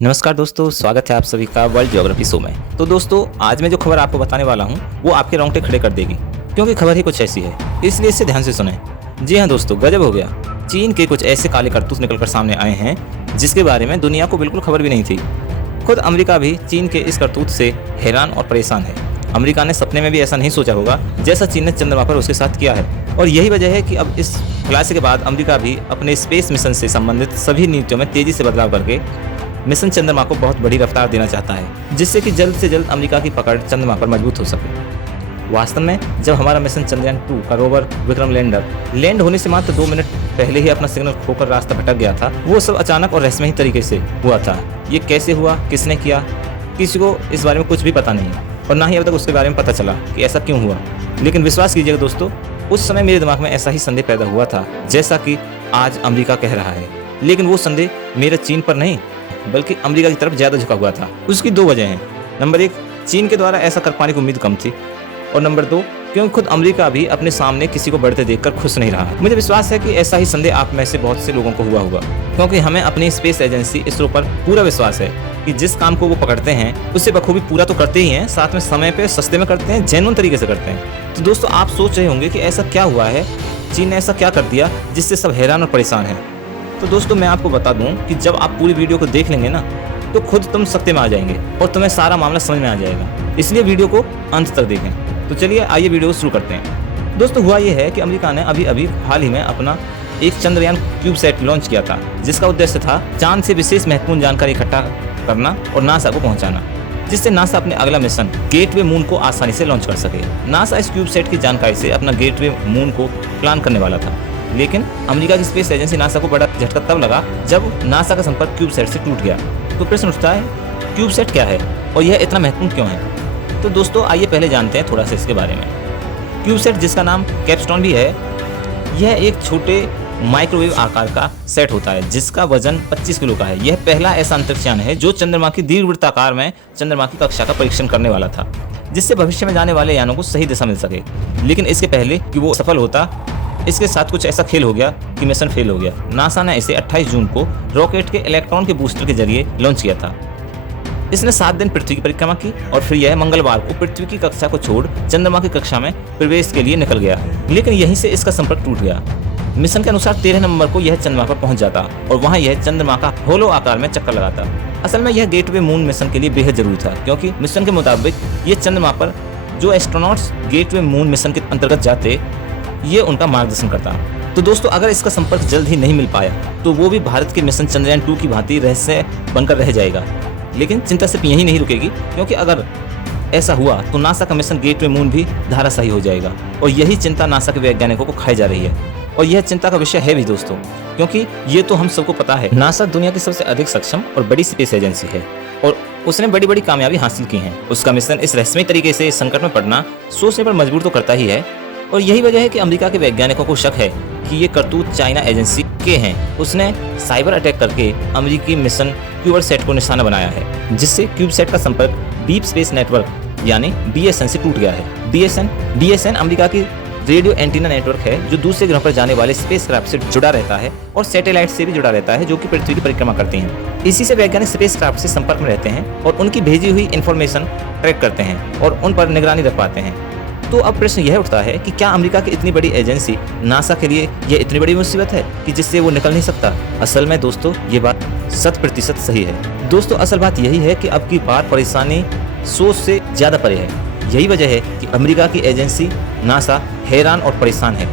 नमस्कार दोस्तों, स्वागत है आप सभी का वर्ल्ड ज्योग्राफी शो में। तो दोस्तों, आज मैं जो खबर आपको बताने वाला हूँ वो आपके रोंगटे खड़े कर देगी, क्योंकि खबर ही कुछ ऐसी है, इसलिए इसे ध्यान से सुने। जी हाँ दोस्तों, गजब हो गया। चीन के कुछ ऐसे काले करतूत निकलकर सामने आए हैं जिसके बारे में दुनिया को बिल्कुल खबर भी नहीं थी। खुद अमेरिका भी चीन के इस करतूत से हैरान और परेशान है। अमेरिका ने सपने में भी ऐसा नहीं सोचा होगा जैसा चीन ने चंद्रमा पर उसके साथ किया है, और यही वजह है कि अब इस खुलासे के बाद अमेरिका भी अपने स्पेस मिशन से संबंधित सभी नीतियों में तेजी से बदलाव करके मिशन चंद्रमा को बहुत बड़ी रफ्तार देना चाहता है, जिससे कि जल्द से जल्द अमेरिका की पकड़ चंद्रमा पर मजबूत हो सके। वास्तव में जब हमारा मिशन चंद्रयान 2 का रोवर विक्रम लैंडर लैंड होने से मात्र 2 मिनट पहले ही अपना सिग्नल खोकर रास्ता भटक गया था, वो सब अचानक और रहस्यमयी तरीके से हुआ था। ये कैसे हुआ, किसने किया, किसी को इस बारे में कुछ भी पता नहीं, और ना ही अब तक उसके बारे में पता चला कि ऐसा क्यों हुआ। लेकिन विश्वास कीजिएगा दोस्तों, उस समय मेरे दिमाग में ऐसा ही संदेह पैदा हुआ था जैसा कि आज अमेरिका कह रहा है। लेकिन वो संदेह मेरा चीन पर नहीं बल्कि अमेरिका की तरफ ज्यादा झुका हुआ था। उसकी 2 वजह हैं। नंबर 1, चीन के द्वारा ऐसा कर पाने की उम्मीद कम थी, और नंबर 2, क्योंकि खुद अमेरिका भी अपने सामने किसी को बढ़ते देखकर खुश नहीं रहा। मुझे विश्वास है कि ऐसा ही संदेह आप में से बहुत से लोगों को हुआ होगा, क्योंकि हमें अपनी स्पेस एजेंसी इसरो पर पूरा विश्वास है कि जिस काम को वो पकड़ते हैं उससे बखूबी पूरा तो करते ही हैं, साथ में समय पे सस्ते में करते हैं, जेन्युइन तरीके से करते हैं। तो दोस्तों, आप सोच रहे होंगे कि ऐसा क्या हुआ है, चीन ने ऐसा क्या कर दिया जिससे सब हैरान और परेशान हैं। तो दोस्तों, मैं आपको बता दूं कि जब आप पूरी वीडियो को देख लेंगे ना, तो खुद तुम सत्य में आ जाएंगे और तुम्हें सारा मामला समझ में आ जाएगा। इसलिए वीडियो को अंत तक देखें। तो चलिए आइए वीडियो शुरू करते हैं। दोस्तों, हुआ ये है कि अमेरिका ने अभी हाल ही में अपना एक चंद्रयान क्यूबसैट लॉन्च किया था, जिसका उद्देश्य था चांद से विशेष महत्वपूर्ण जानकारी इकट्ठा करना और नासा को पहुंचाना, जिससे नासा अपने अगला मिशन गेटवे मून को आसानी से लॉन्च कर सके। नासा इस क्यूबसैट की जानकारी से अपना गेटवे मून को प्लान करने वाला था, लेकिन अमेरिका की स्पेस एजेंसी नासा को बड़ा झटका तब लगा जब नासा का संपर्क क्यूबसैट से टूट गया। तो प्रश्न उठता है, क्यूबसैट क्या है और यह इतना महत्वपूर्ण क्यों है? तो दोस्तों, आइए पहले जानते हैं थोड़ा सा इसके बारे में। क्यूबसैट, जिसका नाम कैपस्टोन भी है, यह एक छोटे माइक्रोवेव आकार का सेट होता है जिसका वजन 25 किलो का है। यह पहला ऐसा अंतरिक्षयान है जो चंद्रमा की दीर्घवृत्ताकार में चंद्रमा की कक्षा का परीक्षण करने वाला था, जिससे भविष्य में जाने वाले यानों को सही दिशा मिल सके। लेकिन इसके पहले कि वो सफल होता, इसके साथ कुछ ऐसा खेल हो गया कि मिशन फेल हो गया। नासा ने इसे 28 जून को रॉकेट के इलेक्ट्रॉन के बूस्टर के जरिए लॉन्च किया था। इसने 7 दिन पृथ्वी की परिक्रमा की और फिर यह मंगलवार को पृथ्वी की कक्षा को छोड़ चंद्रमा की कक्षा में प्रवेश के लिए निकल गया। लेकिन यहीं से इसका संपर्क टूट गया। मिशन के अनुसार 13 नवंबर को यह चंद्रमा पर पहुंच जाता और वहां यह चंद्रमा का होलो आकार में चक्कर लगाता। असल में यह गेटवे मून मिशन के लिए बेहद जरूरी था, क्योंकि मिशन के मुताबिक ये चंद्रमा पर जो एस्ट्रोनॉट्स गेटवे मून मिशन के अंतर्गत जाते, ये उनका मार्गदर्शन करता। तो दोस्तों, अगर इसका संपर्क जल्द ही नहीं मिल पाया तो वो भी भारत के मिशन चंद्रयान 2 की भांति रहस्य बनकर रह जाएगा। लेकिन चिंता सिर्फ यहीं नहीं रुकेगी, क्योंकि अगर ऐसा हुआ तो नासा का मिशन गेटवे मून भी धराशायी हो जाएगा, और यही चिंता नासा के वैज्ञानिकों को खाई जा रही है। और यह चिंता का विषय है भी दोस्तों, क्योंकि ये तो हम सबको पता है, नासा दुनिया की सबसे अधिक सक्षम और बड़ी स्पेस एजेंसी है और उसने बड़ी बड़ी कामयाबी हासिल की है। उसका मिशन इस रहस्यमयी तरीके से संकट में पड़ना सोचने पर मजबूर तो करता ही है, और यही वजह है कि अमेरिका के वैज्ञानिकों को शक है कि ये करतूत चाइना एजेंसी के हैं। उसने साइबर अटैक करके अमेरिकी मिशन क्यूबसैट को निशाना बनाया है, जिससे क्यूबसैट का संपर्क डीप स्पेस नेटवर्क यानी DSN से टूट गया है। DSN अमेरिका की रेडियो एंटीना नेटवर्क है जो दूसरे ग्रह पर जाने वाले स्पेसक्राफ्ट से जुड़ा रहता है और सैटेलाइट से भी जुड़ा रहता है जो कि पृथ्वी की परिक्रमा करती हैं। इसी से वैज्ञानिक स्पेसक्राफ्ट से संपर्क में रहते हैं और उनकी भेजी हुई इंफॉर्मेशन ट्रैक करते हैं और उन पर निगरानी रख पाते हैं। तो अब प्रश्न यह उठता है कि क्या अमेरिका की इतनी बड़ी एजेंसी नासा के लिए यह इतनी बड़ी मुसीबत है कि जिससे वो निकल नहीं सकता? असल में दोस्तों, ये बात 100% सही है। दोस्तों, असल बात यही है कि अब की बार परेशानी सोच से ज्यादा परे है। यही वजह है कि अमेरिका की एजेंसी नासा हैरान और परेशान है,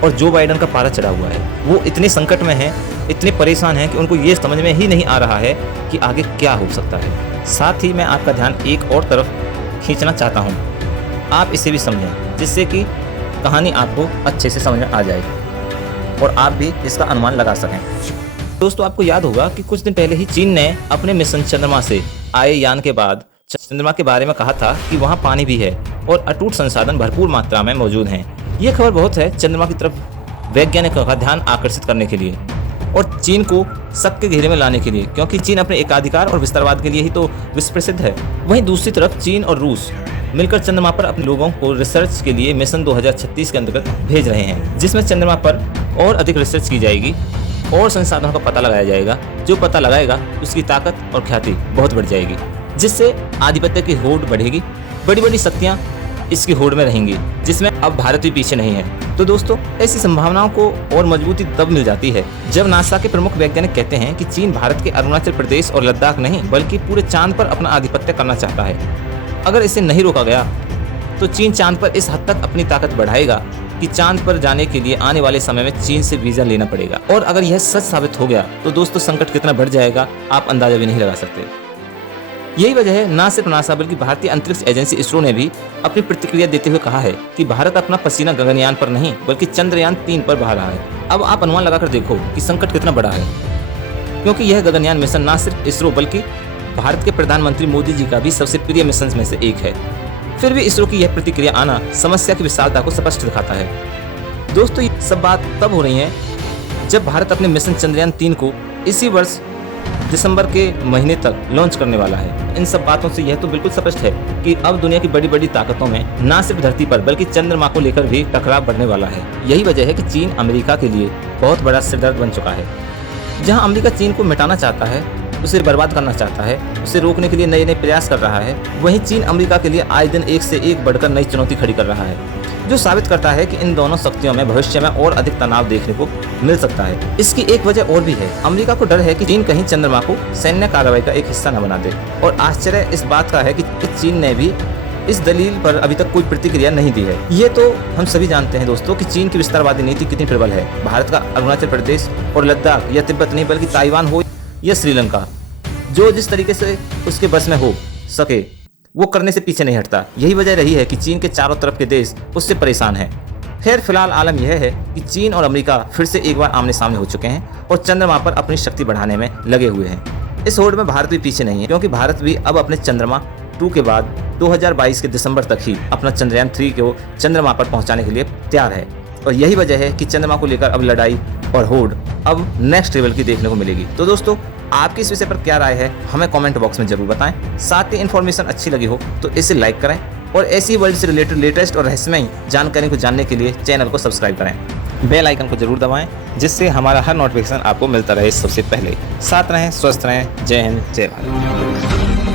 और जो बाइडेन का पारा चढ़ा हुआ है। वो इतने संकट में है, इतने परेशान हैं कि उनको ये समझ में ही नहीं आ रहा है कि आगे क्या हो सकता है। साथ ही मैं आपका ध्यान एक और तरफ खींचना चाहता हूँ, आप इसे भी समझें, जिससे कि कहानी आपको अच्छे से समझ में आ जाएगी और आप भी इसका अनुमान लगा सकें। दोस्तों, आपको याद होगा कि कुछ दिन पहले ही चीन ने अपने मिशन चंद्रमा से आए यान के बाद चंद्रमा के बारे में कहा था कि वहां पानी भी है और अटूट संसाधन भरपूर मात्रा में मौजूद हैं। यह खबर बहुत है चंद्रमा की तरफ वैज्ञानिकों का ध्यान आकर्षित करने के लिए और चीन को शक के घेरे में लाने के लिए, क्योंकि चीन अपने एकाधिकार और विस्तारवाद के लिए ही तो विश्व प्रसिद्ध है। वहीं दूसरी तरफ चीन और रूस मिलकर चंद्रमा पर अपने लोगों को रिसर्च के लिए मिशन 2036 के अंतर्गत भेज रहे हैं, जिसमें चंद्रमा पर और अधिक रिसर्च की जाएगी और संसाधनों का पता लगाया जाएगा। जो पता लगाएगा उसकी ताकत और ख्याति बहुत बढ़ जाएगी, जिससे आधिपत्य की होड़ बढ़ेगी। बड़ी बड़ी शक्तियां इसकी होड़ में रहेंगी, जिसमें अब भारत भी पीछे नहीं है। तो दोस्तों, ऐसी संभावनाओं को और मजबूती तब मिल जाती है जब नासा के प्रमुख वैज्ञानिक कहते हैं कि चीन भारत के अरुणाचल प्रदेश और लद्दाख नहीं बल्कि पूरे चांद पर अपना आधिपत्य करना चाहता है। अगर इसे नहीं रोका गया तो चीन चांद पर इस हद तक अपनी ताकत बढ़ाएगा कि चांद पर जाने के लिए आने वाले समय में चीन से वीजा लेना पड़ेगा। और अगर यह सच साबित हो गया तो दोस्तों, संकट कितना बढ़ जाएगा आप अंदाजा भी नहीं लगा सकते। यही वजह है ना सिर्फ नासा बल्कि भारतीय अंतरिक्ष एजेंसी इसरो ने भी अपनी प्रतिक्रिया देते हुए कहा है कि भारत अपना पसीना गगनयान पर नहीं बल्कि चंद्रयान 3 पर बहा रहा है। अब आप अनुमान लगाकर देखो कि संकट कितना बड़ा है, क्योंकि यह गगनयान मिशन ना सिर्फ इसरो बल्कि भारत के प्रधानमंत्री मोदी जी का भी सबसे प्रिय मिशन में से एक है। फिर भी इसरो की यह प्रतिक्रिया आना समस्या की विशालता को स्पष्ट दिखाता है। दोस्तों, ये सब बात तब हो रही है जब भारत अपने मिशन चंद्रयान 3 को इसी वर्ष दिसंबर के महीने तक लॉन्च करने वाला है। इन सब बातों से यह तो बिल्कुल स्पष्ट है कि अब दुनिया की बड़ी बड़ी ताकतों में ना सिर्फ धरती पर बल्कि चंद्रमा को लेकर भी टकराव बढ़ने वाला है। यही वजह है कि चीन अमेरिका के लिए बहुत बड़ा सिरदर्द बन चुका है। जहां अमेरिका चीन को मिटाना चाहता है, उसे बर्बाद करना चाहता है, उसे रोकने के लिए नए नए प्रयास कर रहा है, वहीं चीन अमेरिका के लिए आए दिन एक से एक बढ़कर नई चुनौती खड़ी कर रहा है, जो साबित करता है कि इन दोनों शक्तियों में भविष्य में और अधिक तनाव देखने को मिल सकता है। इसकी एक वजह और भी है। अमेरिका को डर है कि चीन कहीं चंद्रमा को सैन्य कार्रवाई का एक हिस्सा न बना दे। और आश्चर्य इस बात का है कि चीन ने भी इस दलील पर अभी तक कोई प्रतिक्रिया नहीं दी है। ये तो हम सभी जानते हैं दोस्तों कि चीन की विस्तारवादी नीति कितनी प्रबल है। भारत का अरुणाचल प्रदेश और लद्दाख या तिब्बत नहीं बल्कि ताइवान हो या श्रीलंका, जो जिस तरीके से उसके बस में हो सके वो करने से पीछे नहीं हटता। यही वजह रही है कि चीन के चारों तरफ के देश उससे परेशान हैं। खैर, फिलहाल आलम यह है कि चीन और अमेरिका फिर से एक बार आमने सामने हो चुके हैं और चंद्रमा पर अपनी शक्ति बढ़ाने में लगे हुए हैं। इस होड़ में भारत भी पीछे नहीं है, क्योंकि भारत भी अब अपने चंद्रमा 2 के बाद 2022 के दिसंबर तक ही अपना चंद्रयान 3 को चंद्रमा पर पहुंचाने के लिए तैयार है। और यही वजह है कि चंद्रमा को लेकर अब लड़ाई और होड़ अब नेक्स्ट लेवल की देखने को मिलेगी। तो दोस्तों, आपकी इस विषय पर क्या राय है हमें कमेंट बॉक्स में जरूर बताएं। साथ ही इन्फॉर्मेशन अच्छी लगी हो तो इसे लाइक करें और ऐसी वर्ल्ड से रिलेटेड लेटेस्ट और रहस्यमयी जानकारी को जानने के लिए चैनल को सब्सक्राइब करें। बेल आइकन को जरूर दबाएं, जिससे हमारा हर नोटिफिकेशन आपको मिलता रहे सबसे पहले। साथ रहें, स्वस्थ रहें। जय हिंद, जय भारत।